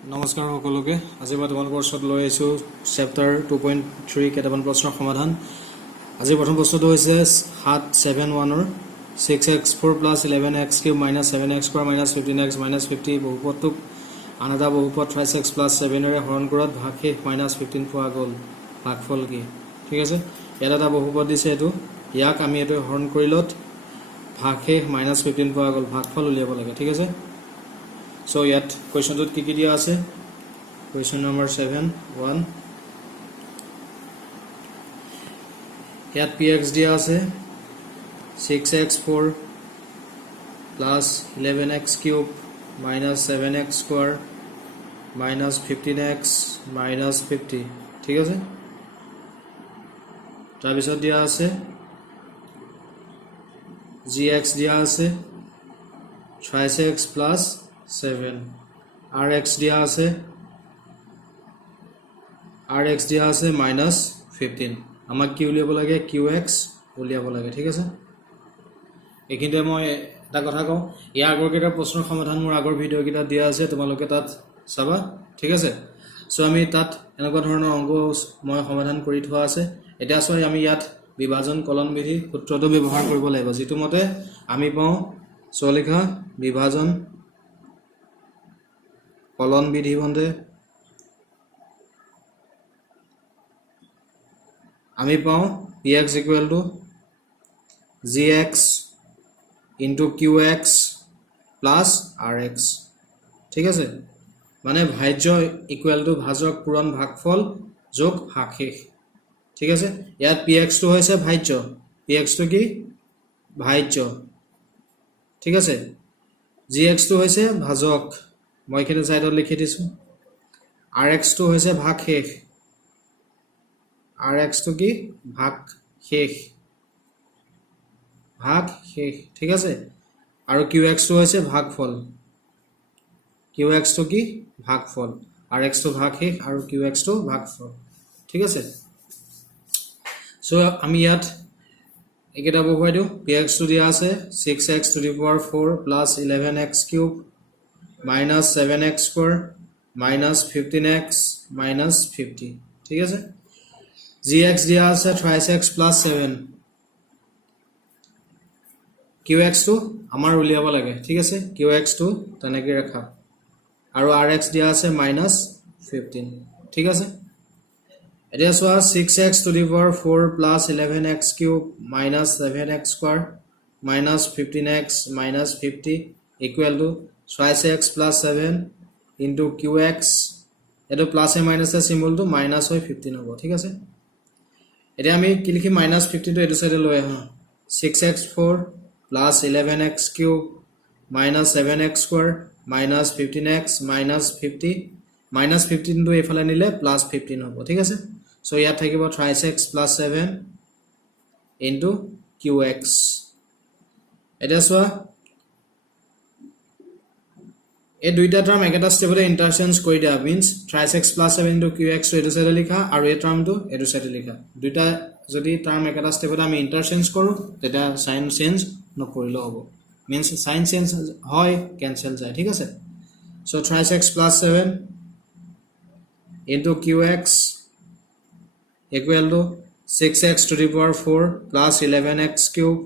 নমস্কাৰ সকলোকে আজি মই তোমালোকৰ ওচৰত লৈ আহিছো চেপ্টাৰ 2.3 কেইটামান প্ৰশ্নৰ সমাধান আজি প্ৰথম প্ৰশ্নটো হৈছে 771 ৰ 6x4 11x3 7x2 15x 50 বহুপদটোক আন এটা বহুপদ 5x 7 ৰে হৰণ কৰাত ভাগশেষ 15 পোৱা গ'ল ভাগফল কি ঠিক আছে এটা এটা বহুপদ দিছে এটো ইয়াক আমি এটো হৰণ কৰিলত ভাগশেষ 15 পোৱা গ'ল ভাগফল উলিয়াব লাগে ঠিক আছে So yet question to ki dia ase question number 7 1 yet px dia ase 6x4 plus 11x cube minus 7x square minus 15x minus 50 ঠিক আছে তাৰ পিছত দিয়া আছে gx দিয়া আছে 6x plus 7 rx দিয়া আছে minus 15 আমাক কি উলিয়াব লাগে qx উলিয়াব লাগে ঠিক আছে একিনতে মই এটা কথা কও ইয়া আগৰ কেটা প্ৰশ্নৰ সমাধান মোৰ আগৰ ভিডিও কেটা দিয়া আছে তোমালোকে তাত চাবা ঠিক আছে সো আমি তাত এনেকুৱা ধৰণৰ অংক মই সমাধান কৰি থোৱা আছে এটা সৰি আমি ইয়াত বিভাজন কলন বিধি সূত্ৰটো ব্যৱহাৰ কৰিব লাগিব যেটো মতে আমি পাও সলিখা বিভাজন কলন বিধি বন্ধে আমি পাও px equal to gx into qx plus rx ঠিক আছে মানে ভাজ্য ইকুয়াল টু ভাজক পূৰণ ভাগফল যোগ ভাগশেষ ঠিক আছে ইয়াত px টো হৈছে ভাজ্য px টো কি ভাজ্য ঠিক আছে gx টো হৈছে ভাজক মই এখানে সাইডত লিখি দিছো rx টো হৈছে ভাগশেষ rx টো কি ভাগশেষ ঠিক আছে আৰু qx টো হৈছে ভাগফল qx টো কি ভাগফল rx টো ভাগশেষ আৰু qx টো ভাগফল ঠিক আছে সো আমি ইয়াত একেটা বহুৱাই দিও px টো দিয়া আছে 6x to the power 4 plus 11x cube minus 7x square minus 15x minus 50 ঠিক আছে gx দিয়া আছে 5x plus 7 qx টো আমাৰ উলিয়াব লাগে ঠিক আছে qx টো তনেকে ৰাখা আৰু rx দিয়া আছে minus 15 ঠিক আছে এতিয়া সোয়া 6x to the power 4 plus 11x cube minus 7x square minus 15x minus 50 equal to 6x plus 7 into qx এটো plus A minus a symbol তো মাইনাস হয় 15 হ'ব ঠিক আছে এটা আমি কি লিখি মাইনাস 50 তো এটো সাইডে লৈ আহা 6x4 plus 11x cube minus 7x square minus 15x minus 50 minus 15 তো এফালে নিলে plus 15 হ'ব ঠিক আছে সো ইয়াত থাকিব 3x plus 7 into qx এটা সোয়া এই দুইটা টার্ম একটা স্টেপে ইন্টারচেঞ্জ কৰি দিয়া means 3x plus 7 into qx তো এটো সাইডে লিখা আৰু এই টাৰ্মটো এটো সাইডে লিখা দুইটা যদি টাৰ্ম একটা স্টেপে আমি ইন্টাৰচেঞ্জ কৰো তেটা সাইন চেঞ্জ নকৰিলে হ'ব মিন্স সাইন চেঞ্জ হয় ক্যান্সেল যায় ঠিক আছে so 3x plus 7 into qx equal to 6x to the power 4 plus 11x cube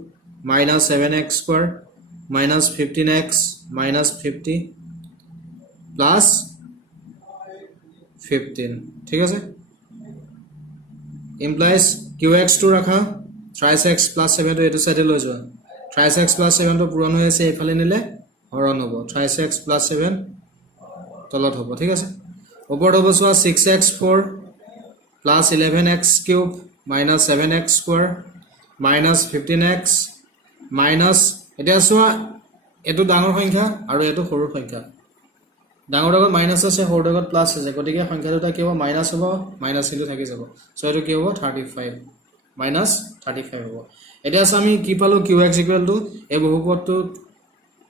minus 7x square minus 15x minus 50 plus 15 ঠিক আছে implies qx to রাখা 3x plus 7 তো এটো সাইডে লৈ যোৱা 3x plus 7 তো পূৰণ হৈ আছে এফালে নিলে হৰণ হ'ব 3x plus 7 তলত হ'ব ঠিক আছে ওপৰত হ'ব সোৱা 6x4 plus 11x cube minus 7x square minus 15x minus এটা সোৱা এটো ডাঙৰ সংখ্যা আৰু এটো সৰু সংখ্যা ডাঙৰ ডাঙৰ মাইনাস আছে সৰু ডাঙৰ প্লাস আছে গতিকে সংখ্যা দুটা কি হ'ব মাইনাস হ'ব মাইনাস ইনটু থাকি যাব সো এটো কি হ'ব 35 minus 35 হ'ব এটা আমি কি পালো qx equal to এই বহুপদটো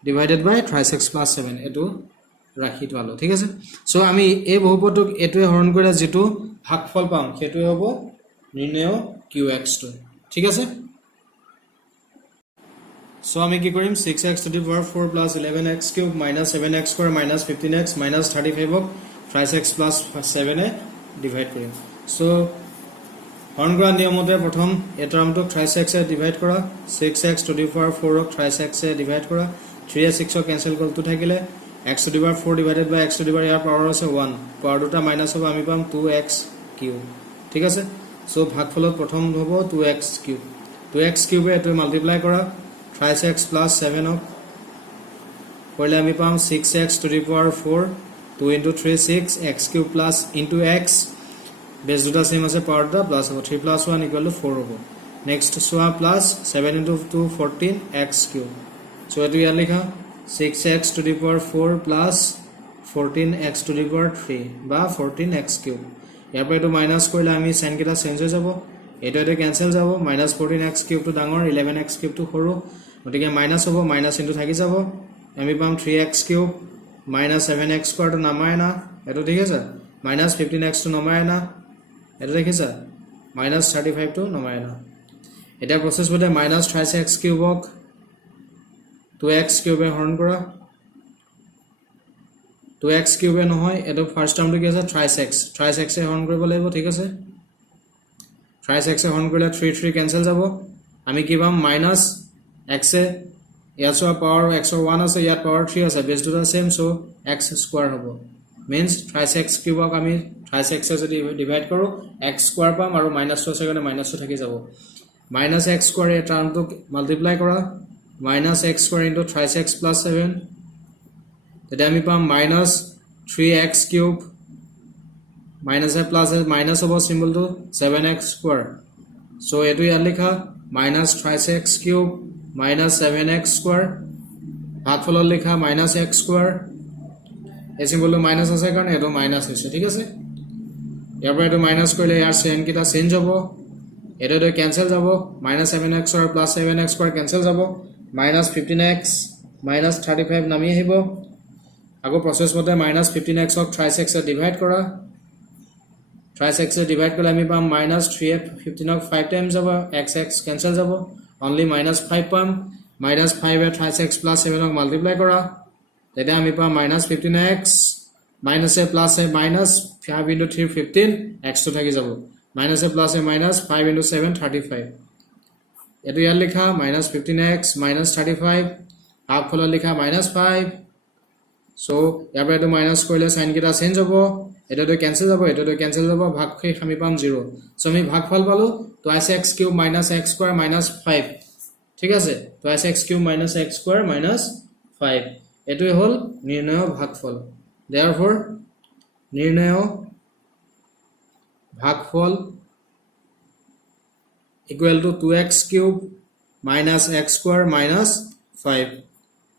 divided by 3x plus 7 এটো ৰাখি পালো ঠিক আছে সো আমি এই বহুপদটোক এটোৱে হৰণ কৰিলে যেটো ভাগফল পাম সেটোৱে হ'ব নিৰ্ণয় qx টো ঠিক আছে So আমি কি কৰিম 6x to the power 4 plus 11x cube minus 7x square minus 15x minus 35 ক thrice x plus 7 এ ডিভাইড কৰিম সো হৰণ কৰা নিয়মতে প্ৰথম এই টাৰ্মটো thrice x এ ডিভাইড কৰা 6x to the power 4 ক thrice x এ ডিভাইড কৰা 3 6 ক ক্যান্সেল করতে থাকিলে x to the power 4 divided by x to the power year power আছে 1 পাৱাৰ দুটা মাইনাস হ'ব আমি পাম 2x কিউব ঠিক আছে সো ভাগফলত প্ৰথম হ'ব 2x কিউব 2x কিউব এটো মাল্টিপ্লাই কৰা thrice x plus 7 ক কৰিলে আমি পাম 6x to the power 4 2 into 3 6 x cube plus into x base দুটা সেম আছে পাৱাৰ দুটা প্লাস হ'ব 3 plus 1 equal to 4 হ'ব next সোয়া plus 7 into 2 14 x cube so এটো ইয়াত লিখা 6x to the power 4 plus 14x to the power 3 বা 14x cube ইয়াৰ পৰা এটো মাইনাস কৰিলে আমি সাইন কেটা চেঞ্জ হৈ যাব এটো এটো ক্যান্সেল যাব -14x cube to ডাঙৰ 11x cube to সৰু গতিকে মাইনাস হ'ব মাইনাস ইনটু থাকি যাব আমি পাম 3x cube minus 7x square to নামায় না এটো ঠিক আছে minus 15x to নামায় না এটো দেখিছা minus 35 to নামায় না এটা process বতে minus thrice x cube ক 2x cube এ হৰণ কৰা 2x cube এ নহয় এটো ফাৰ্স্ট টাৰ্মটো কি আছে thrice x এ হৰণ কৰিব লাগিব ঠিক আছে thrice x এ হৰণ কৰিলে 3 3 ক্যান্সেল যাব আমি কি পাম minus x এ ইয়াত সব পাৱাৰ x or 1 আছে ইয়াত পাৱাৰ 3 আছে বেস দুটা সেম সো x স্কয়াৰ হ'ব means thrice x কিউব ক আমি thrice x এ যদি ডিভাইড কৰো x স্কয়াৰ পাম আৰু মাইনাস আছে কাৰণে মাইনাস থাকি যাব minus x স্কয়াৰ এই টাৰ্মটো মাল্টিপ্লাই কৰা minus x square into thrice x plus 7 তেতিয়া আমি পাম minus 3x কিউব minus এ plus এ মাইনাস হ'ব সিম্বলটো 7x স্কয়াৰ সো এটো ইয়াত লিখা minus thrice x cube minus 7x square ভাগফলত লিখা minus x square এই সিম্বলটো মাইনাস আছে কাৰণ এটো মাইনাস হৈছে ঠিক আছে ইয়াৰ পৰা এটো মাইনাস কৰিলে ইয়াৰ সাইন কিটা চেঞ্জ হ'ব এটো এটো ক্যান্সেল যাব minus 7x square plus 7x square cancel যাব minus 15x minus 35 নামি আহিব আগৰ প্ৰসেস মতে minus 15x ক thrice x এ ডিভাইড কৰা thrice x এ ডিভাইড কৰিলে আমি পাম minus 3x 15 ক 5 টাইমছ যাব x ক্যান্সেল যাব only minus 5 পাম minus 5 এ thrice x plus 7 ক মাল্টিপ্লাই কৰা তেতে আমি পাম minus 15x minus a plus a minus 5 into 3 15 x to থাকি যাব minus a plus a minus 5 into 7 35 এটো ইয়াত লিখা minus 15x minus 35 হাফ ফলত লিখা minus 5 so ইয়াৰ পৰা এটো মাইনাস কৰিলে সাইন কিটা চেঞ্জ হ'ব এটো ক্যান্সেল যাব এটো ক্যান্সেল যাব ভাগশেষ আমি পাম 0 সো আমি ভাগফল পালো twice x cube minus x square minus 5 ঠিক আছে twice x cube minus x square minus 5 এটোই হল নির্ণয় ভাগফল therefore নির্ণয় ভাগফল equal to 2x cube minus x square minus 5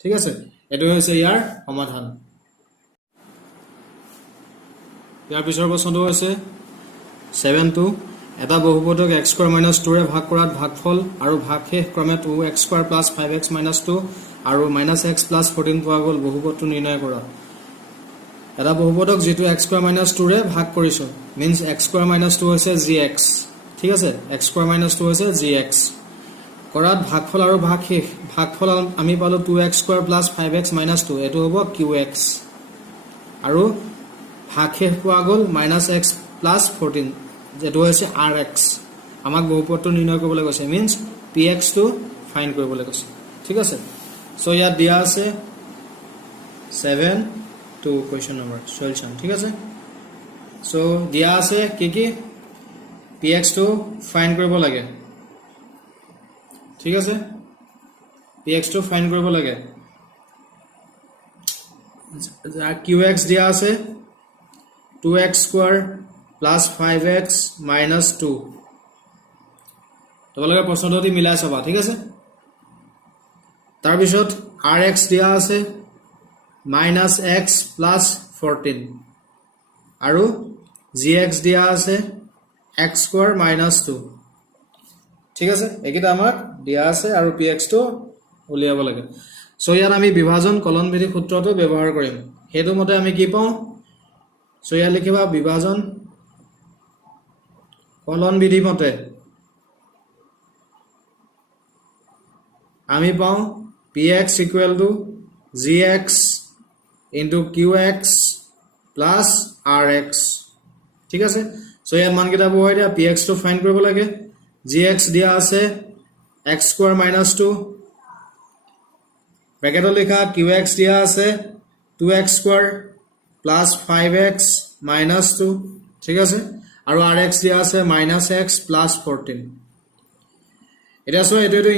ঠিক আছে এটো হৈছে ইয়াৰ সমাধান ইয়াৰ পিছৰ প্ৰশ্নটো হৈছে 7 এটা বহুপদক x square minus 2 ৰে ভাগ কৰাত ভাগফল আৰু ভাগশেষ ক্ৰমে 2x square plus 5x minus 2 আৰু minus x plus 14 পোৱা গল বহুপদটো নিৰ্ণয় কৰা এটা বহুপদক যেটো x square minus 2 ৰে ভাগ কৰিছো means x square minus 2 হৈছে gx ঠিক আছে x square minus 2 হৈছে gx কৰাত ভাগফল আৰু ভাগশেষ ভাগফল আমি পালো 2x square plus 5x minus 2 এটো হ'ব qx আৰু ভাগশেষ পোৱা গল minus x plus 14 যেটো হৈছে rx আমাক বহুপদটো নিৰ্ণয় কৰিবলৈ কৈছে means px টো ফাইন্ড কৰিবলৈ কৈছে ঠিক আছে সো ইয়াত দিয়া আছে 7 to question number solution ঠিক আছে সো দিয়া আছে কি কি px টো ফাইন্ড কৰিব লাগে ঠিক আছে px টো ফাইন্ড কৰিব লাগে qx দিয়া আছে 2x square plus 5x minus 2 তোমালোকে প্ৰশ্নটো মিলাই চাবা ঠিক আছে তাৰ পিছত rx দিয়া আছে minus x plus 14 আৰু gx দিয়া আছে x square minus 2 ঠিক আছে একিটা আমাক দিয়া আছে আৰু px টো উলিয়াব লাগে সো ইয়াত আমি বিভাজন কলন বিধি সূত্ৰটো ব্যৱহাৰ কৰিম হেতু মতে আমি কি পাও সো ইয়াত লিখিবা বিভাজন কলন বিধি মতে আমি পাও px equal to gx into qx plus R X ঠিক আছে সো ইয়াত মানকেইটা বহাই দিয়া পি এক্সটো ফাইণ্ড কৰিব লাগে জি এক্স দিয়া আছে এক্স স্কোৱাৰ মাইনাছ 2 ব্ৰেকেটত লিখা কিউ এক্স দিয়া আছে 2x square plus 5x minus 2 ঠিক আছে আৰু আৰ এক্স দিয়া আছে মাইনাছ এক্স প্লাছ 14 এটা সো এটো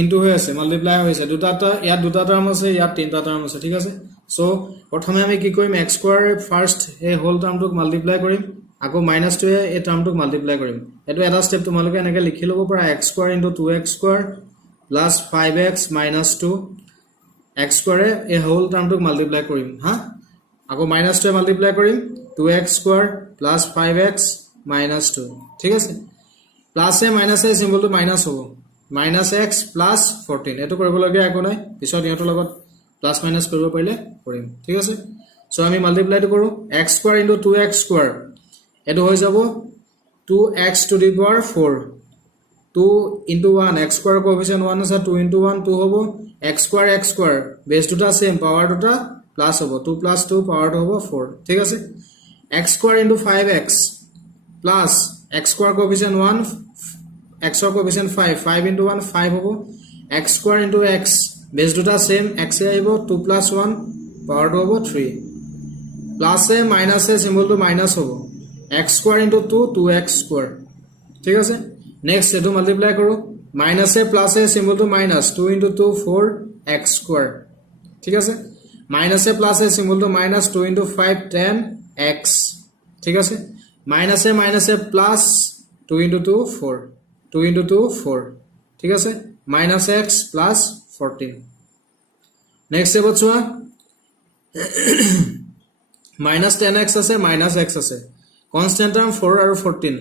ইনটু হৈ আছে মাল্টিপ্লাই হৈছে দুটা ইয়াত দুটা টাৰ্ম আছে ইয়াত তিনটা টাৰ্ম আছে ঠিক আছে সো প্ৰথমে আমি কি কৰিম x স্কয়াৰ ফাৰ্স্ট এই হোল টাৰ্মটোক মাল্টিপ্লাই কৰিম আকৌ মাইনাছ 2 এই টাৰ্মটোক মাল্টিপ্লাই কৰিম এটো এটা স্টেপ তোমালোকে এনেকৈ লিখি ল'ব পৰা x square * 2x square plus 5x minus 2 x square এই হোল টাৰ্মটোক মাল্টিপ্লাই কৰিম হা আকৌ মাইনাছ 2 মাল্টিপ্লাই কৰিম 2x square plus 5x minus 2 ঠিক আছে প্লাস এ মাইনাস এ সিম্বলটো মাইনাস হ'ব মাইনাস x প্লাস 14 এটো কৰিব লাগে একো নাই পিছত ইহঁতৰ লগত প্লাস মাইনাস কৰিব পাৰিলে কৰিম ঠিক আছে সো আমি মাল্টিপ্লাইটো কৰো x স্কয়াৰ * 2x স্কয়াৰ এটো হৈ যাব 2x to the power 4 2 * 1 x square coefficient 1 আছে 2 * 1 2 হ'ব x স্কয়াৰ বেস দুটা সেম পাৱাৰ দুটা প্লাস হ'ব 2 + 2 পাৱাৰটো হ'ব 4 ঠিক আছে x square * 5x plus x square coefficient 1 x or coefficient 5 5 into 1 5 hobo x square into x base duta same x e aibo 2 plus 1 power to hobo 3 plus a minus a symbol to minus hobo x square into 2 2x square ঠিক আছে next etu multiply koru minus a plus a symbol to minus 2 into 2 4 x square ঠিক আছে minus a plus a symbol to minus 2 into 5 10 x ঠিক আছে minus a plus 2 into 2 4 2 into 2 4 ঠিক আছে minus x plus 14 next step চোৱা minus 10x আছে minus x আছে constant term 4 আৰু 14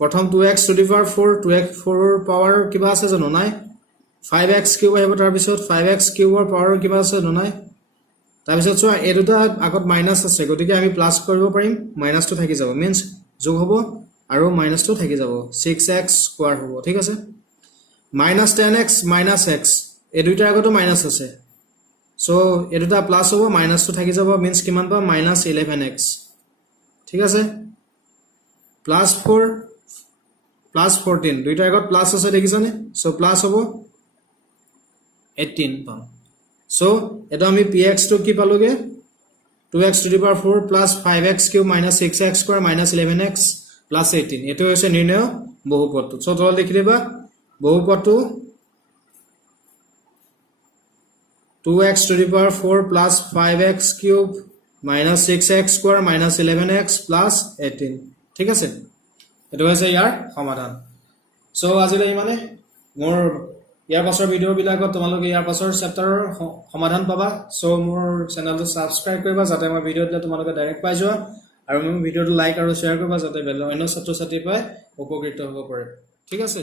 প্ৰথম 2x to the power 4 2x 4 ৰ পাৱাৰ কিবা আছে জানো নাই 5x কিউব আহিব তাৰ পিছত 5x কিউবৰ পাৱাৰ কিবা আছে জানো নাই তাৰ পিছত চোৱা এই দুটা আগত মাইনাস আছে গতিকে আমি প্লাস কৰিব পাৰিম মাইনাসটো থাকি যাব মিন্স যোগ হ'ব আৰু মাইনাসটো থাকি যাব 6x স্কয়াৰ হ'ব ঠিক আছে minus 10x minus x এই দুইটাৰ আগতো মাইনাস আছে সো এই দুটা প্লাস হ'ব মাইনাসটো থাকি যাব মিন্স কিমান পাম minus 11x ঠিক আছে প্লাস 4 প্লাস 14 দুইটাৰ আগত প্লাস আছে দেখিছানে সো প্লাস হ'ব 18 পাম So, eto ami px to ki paloge 2x to the power 4 plus 5x cube minus 6x square minus 11x plus 18 eto hoise nirnayo বহুপদটো so tol likhi deba বহুপদটো 2x to the power 4 plus 5x cube minus 6x square minus 11x plus 18 ঠিক আছে eto hoise ইয়াৰ সমাধান so আজিলৈ মানে মোৰ ইয়াৰ পাছৰ video বিলাকত তোমালোকে ইয়াৰ পাছৰ চেপ্টাৰৰ সমাধান পাবা সো মোৰ চেনেলটো সাবস্ক্ৰাইব কৰিবা যাতে মই ভিডিও দিলে তোমালোকে ডাইৰেক্ট পাই যোৱা আৰু মোৰ ভিডিওটো লাইক আৰু শেয়াৰ কৰিবা যাতে অন্য ছাত্ৰ ছাত্ৰী পাই উপকৃত হ'ব পাৰে ঠিক আছে